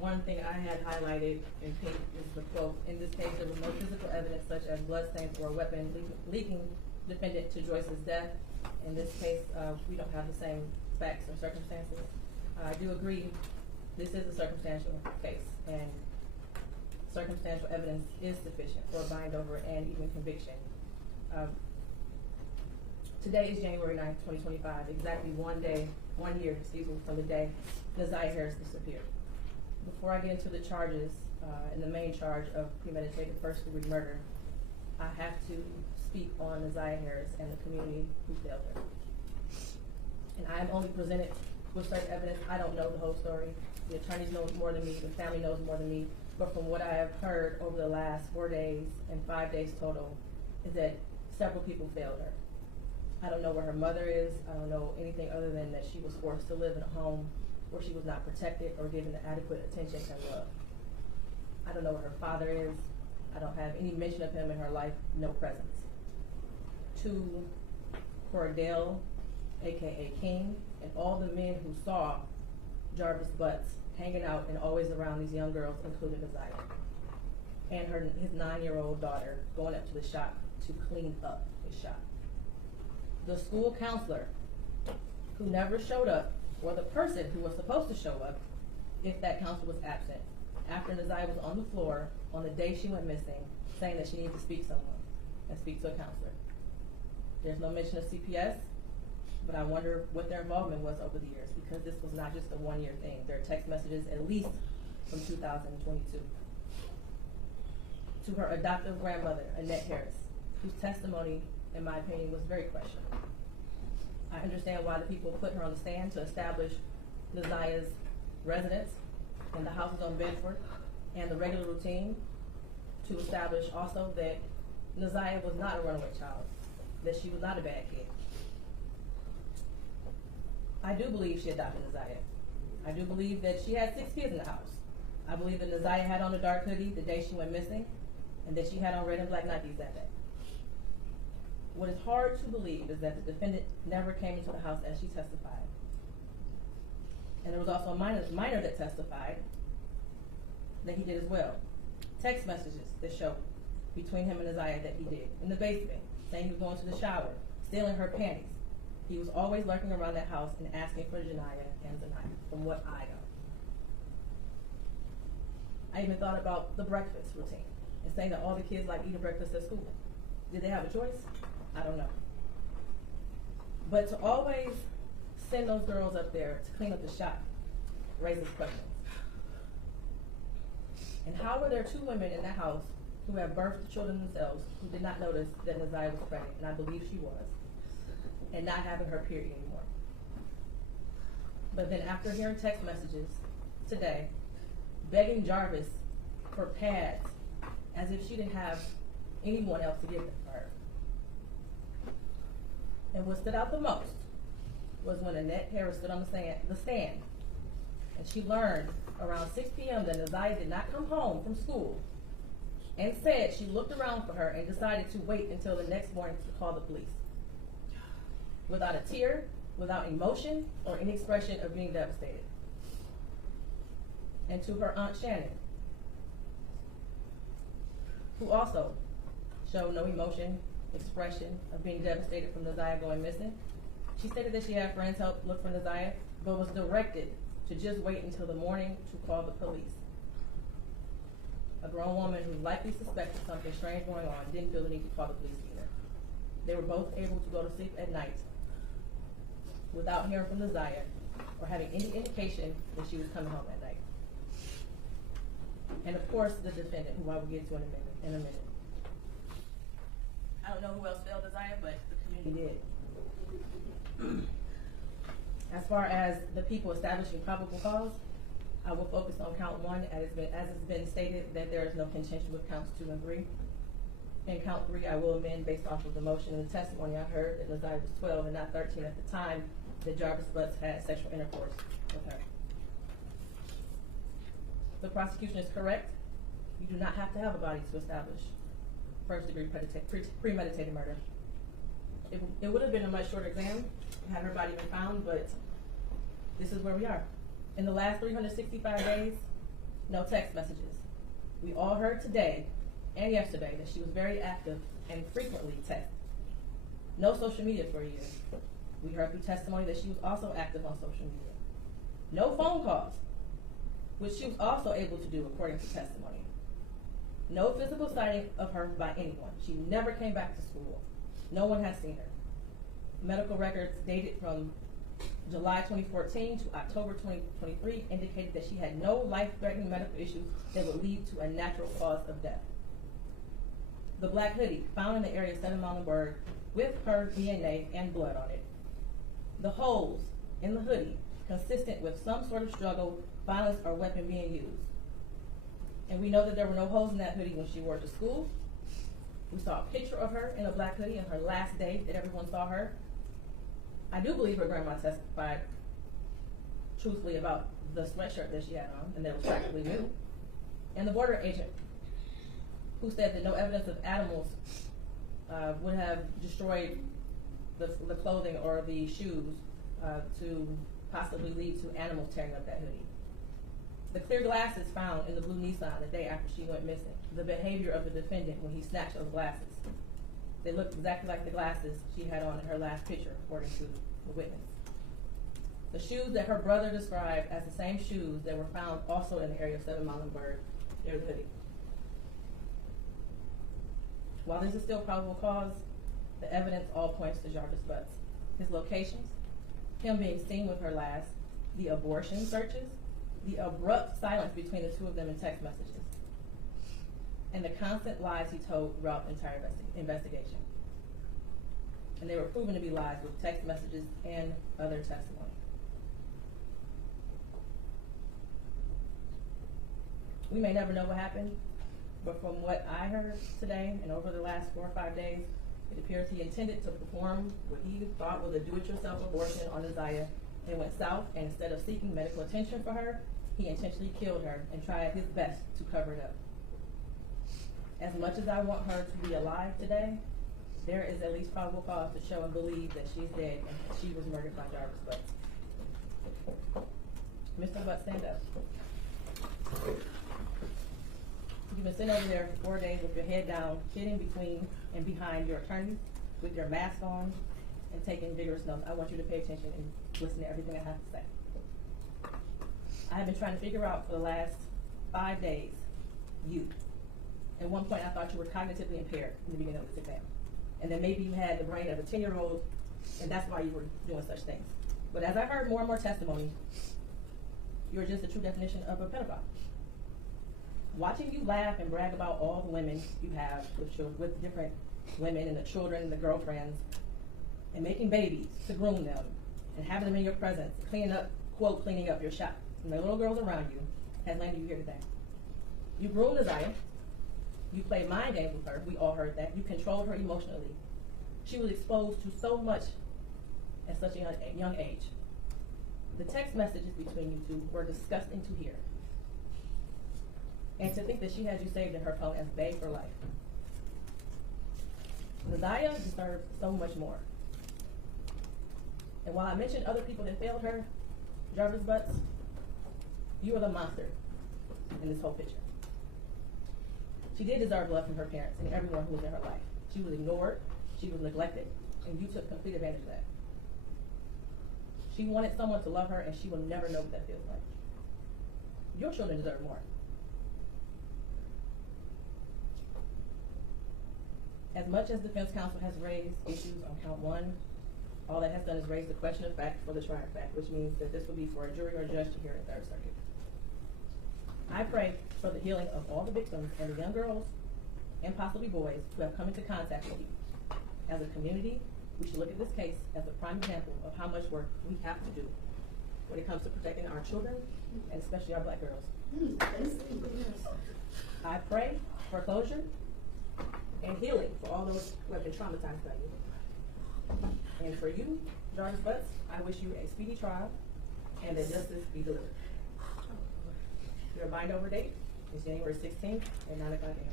one thing I had highlighted in pink is the quote, "In this case, there was no physical evidence such as bloodstains or a weapon leaking defendant to Joyce's death." In this case, we don't have the same facts or circumstances. I do agree, this is a circumstantial case, and circumstantial evidence is sufficient for a bind over and even conviction. Today is January 9th, 2025, exactly 1 year, from the day Naziah Harris disappeared. Before I get into the charges, and the main charge of premeditated first-degree murder, I have to speak on Naziah Harris and the community who failed her. And I am only presented with certain evidence. I don't know the whole story. The attorneys know more than me, the family knows more than me, but from what I have heard over the last 4 days and 5 days total, is that several people failed her. I don't know where her mother is. I don't know anything other than that she was forced to live in a home where she was not protected or given the adequate attention and love. I don't know where her father is. I don't have any mention of him in her life, no presence. To Cordell, AKA King, and all the men who saw Jarvis Butts hanging out and always around these young girls, including Naziah, and his 9-year-old daughter going up to the shop to clean up his shop. The school counselor who never showed up, or the person who was supposed to show up if that counselor was absent, after Naziah was on the floor on the day she went missing, saying that she needed to speak to someone and speak to a counselor. There's no mention of CPS, but I wonder what their involvement was over the years, because this was not just a 1-year thing. There are text messages at least from 2022. To her adoptive grandmother, Annette Harris, whose testimony, in my opinion, was very questionable. I understand why the people put her on the stand to establish Naziah's residence and the houses on Bedford and the regular routine, to establish also that Naziah was not a runaway child, that she was not a bad kid. I do believe she adopted Naziah. I do believe that she had 6 kids in the house. I believe that Naziah had on a dark hoodie the day she went missing, and that she had on red and black Nikes that day. What is hard to believe is that the defendant never came into the house as she testified. And there was also a minor that testified that he did as well. Text messages that show between him and Naziah that he did in the basement, saying he was going to the shower, stealing her panties. He was always lurking around that house and asking for Janiyah and Zaniyah, from what I know. I even thought about the breakfast routine and saying that all the kids like eating breakfast at school. Did they have a choice? I don't know. But to always send those girls up there to clean up the shop raises questions. And how were there 2 women in that house who have birthed the children themselves who did not notice that Naziah was pregnant, and I believe she was, and not having her period anymore? But then after hearing text messages today, begging Jarvis for pads as if she didn't have anyone else to give them for her. And what stood out the most was when Annette Harris stood on the stand, and she learned around 6 p.m. that Naziah did not come home from school, and said she looked around for her and decided to wait until the next morning to call the police. Without a tear, without emotion, or any expression of being devastated. And to her Aunt Shannon, who also showed no emotion, expression of being devastated from Naziah going missing. She stated that she had friends help look for Naziah, but was directed to just wait until the morning to call the police. A grown woman who likely suspected something strange going on didn't feel the need to call the police either. They were both able to go to sleep at night without hearing from Naziah or having any indication that she was coming home at night. And of course, the defendant, who I will get to in a minute. I don't know who else failed Naziah, but the community did. As far as the people establishing probable cause, I will focus on count 1, as it's been stated that there is no contention with counts 2 and 3. In count 3, I will amend based off of the motion and the testimony I heard that Naziah was 12 and not 13 at the time that Jarvis Butts had sexual intercourse with her. The prosecution is correct. You do not have to have a body to establish first-degree premeditated murder. It would have been a much shorter exam had her body been found, but this is where we are. In the last 365 days, No text messages. We all heard today and yesterday that she was very active and frequently texted. No social media for a year. We heard through testimony that she was also active on social media. No phone calls, which she was also able to do according to testimony. No physical sighting of her by anyone. She never came back to school. No one has seen her. Medical records dated from July 2014 to October 2023 indicated that she had no life-threatening medical issues that would lead to a natural cause of death. The black hoodie found in the area of 7 Muhlenberg with her DNA and blood on it. The holes in the hoodie consistent with some sort of struggle, violence, or weapon being used. And we know that there were no holes in that hoodie when she wore it to school. We saw a picture of her in a black hoodie on her last day that everyone saw her. I do believe her grandma testified truthfully about the sweatshirt that she had on and that it was practically new. And the border agent who said that no evidence of animals would have destroyed the clothing or the shoes to possibly lead to animals tearing up that hoodie. The clear glasses found in the blue Nissan the day after she went missing. The behavior of the defendant when he snatched those glasses. They looked exactly like the glasses she had on in her last picture, according to the witness. The shoes that her brother described as the same shoes that were found also in the area of 7 Muhlenberg near the hoodie. While this is still probable cause, the evidence all points to Jarvis Butts. His locations, him being seen with her last, the abortion searches, the abrupt silence between the two of them in text messages, and the constant lies he told throughout the entire investigation. And they were proven to be lies with text messages and other testimony. We may never know what happened, but from what I heard today and over the last 4 or 5 days, it appears he intended to perform what he thought was a do-it-yourself abortion on Isaiah, and it went south, and instead of seeking medical attention for her, he intentionally killed her and tried his best to cover it up. As much as I want her to be alive today, there is at least probable cause to show and believe that she's dead and that she was murdered by Jarvis Butts. Mr. Butts, stand up. You've been sitting over there for 4 days with your head down, sitting between and behind your attorneys with your mask on and taking vigorous notes. I want you to pay attention and listen to everything I have to say. I have been trying to figure out for the last 5 days, you. At one point I thought you were cognitively impaired in the beginning of this exam. And then maybe you had the brain of a 10-year-old and that's why you were doing such things. But as I heard more and more testimony, you're just the true definition of a pedophile. Watching you laugh and brag about all the women you have with children, with different women and the children and the girlfriends, and making babies to groom them, and having them in your presence, cleaning up, quote, cleaning up your shop, and the little girls around you, has landed you here today. You groomed Isaiah. You played mind games with her. We all heard that. You controlled her emotionally. She was exposed to so much at such a young age. The text messages between you two were disgusting to hear. And to think that she had you saved in her phone as bae for life. Isaiah deserved so much more. And while I mentioned other people that failed her, Jarvis Butts, you are the monster in this whole picture. She did deserve love from her parents and everyone who was in her life. She was ignored, she was neglected, and you took complete advantage of that. She wanted someone to love her, and she will never know what that feels like. Your children deserve more. As much as defense counsel has raised issues on count 1, all that has done is raise the question of fact for the trier of fact, which means that this will be for a jury or a judge to hear in 3rd Circuit. I pray for the healing of all the victims and the young girls and possibly boys who have come into contact with you. As a community, we should look at this case as a prime example of how much work we have to do when it comes to protecting our children and especially our black girls. I pray for closure and healing for all those who have been traumatized by you. And for you, Jarvis Butts, I wish you a speedy trial and that justice be delivered. Your bind over date is January 16th at 9 o'clock a.m.